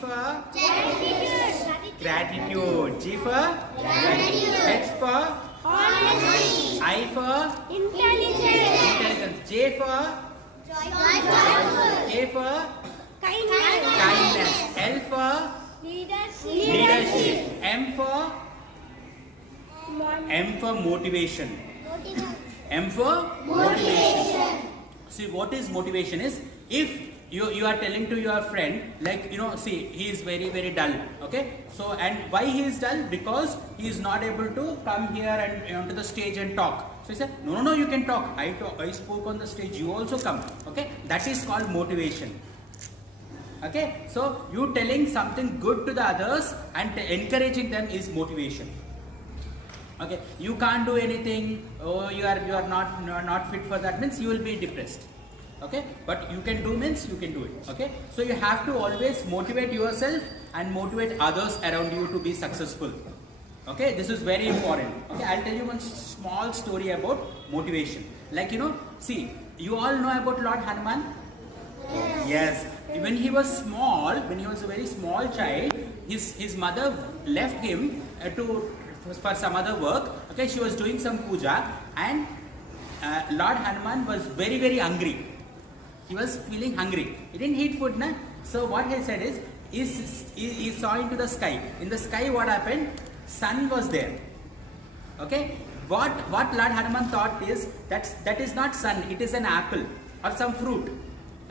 for gratitude. G for H for I for intelligence. J for K for kindness. L for leadership. M for motivation. M for motivation. See, what is motivation is, if you are telling to your friend, like, see, he is very, very dull, okay? So, and why he is dull? Because he is not able to come here and onto the stage and talk. So he said, no, you can talk. I spoke on the stage, you also come, okay? That is called motivation. Okay, so you telling something good to the others and encouraging them is motivation. Okay, you can't do anything. Oh, you are not fit for that, means you will be depressed. Okay, but you can do means you can do it. Okay, so you have to always motivate yourself and motivate others around you to be successful. Okay, this is very important. Okay, I'll tell you one small story about motivation. Like, see, you all know about Lord Hanuman. Yes. When he was small, when he was a very small child, his mother left him for some other work. Okay, she was doing some puja, and Lord Hanuman was very, very hungry. He was feeling hungry. He didn't eat food, na? So what he said is, he saw into the sky. In the sky, what happened? Sun was there. Okay. What Lord Hanuman thought is that is not sun. It is an apple or some fruit.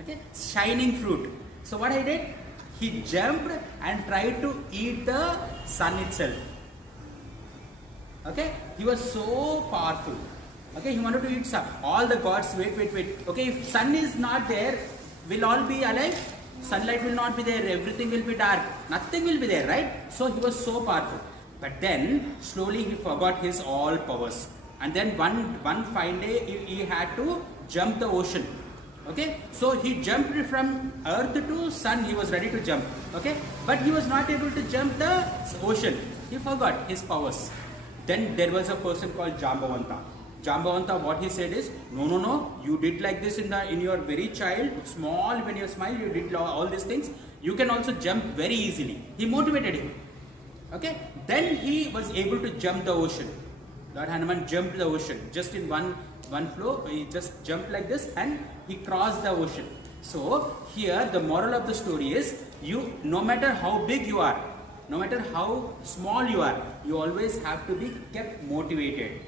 Okay, shining fruit. So what he did? He jumped and tried to eat the sun itself. Okay, he was so powerful. Okay, he wanted to eat sun. All the gods, wait. Okay, if sun is not there, will all be alive? Sunlight will not be there. Everything will be dark. Nothing will be there, right? So he was so powerful. But then slowly he forgot his all powers. And then one fine day he had to jump the ocean. Okay, so he jumped from earth to sun. He was ready to jump. Okay, but he was not able to jump the ocean. He forgot his powers. Then there was a person called Jambavanta. Jambavanta, what he said is, no, you did like this in your very child, small, when you smile, you did all these things. You can also jump very easily. He motivated him. Okay, then he was able to jump the ocean. Lord Hanuman jumped the ocean just in one flow. He just jumped like this and he crossed the ocean. So here the moral of the story is, no matter how big you are, no matter how small you are, you always have to be kept motivated.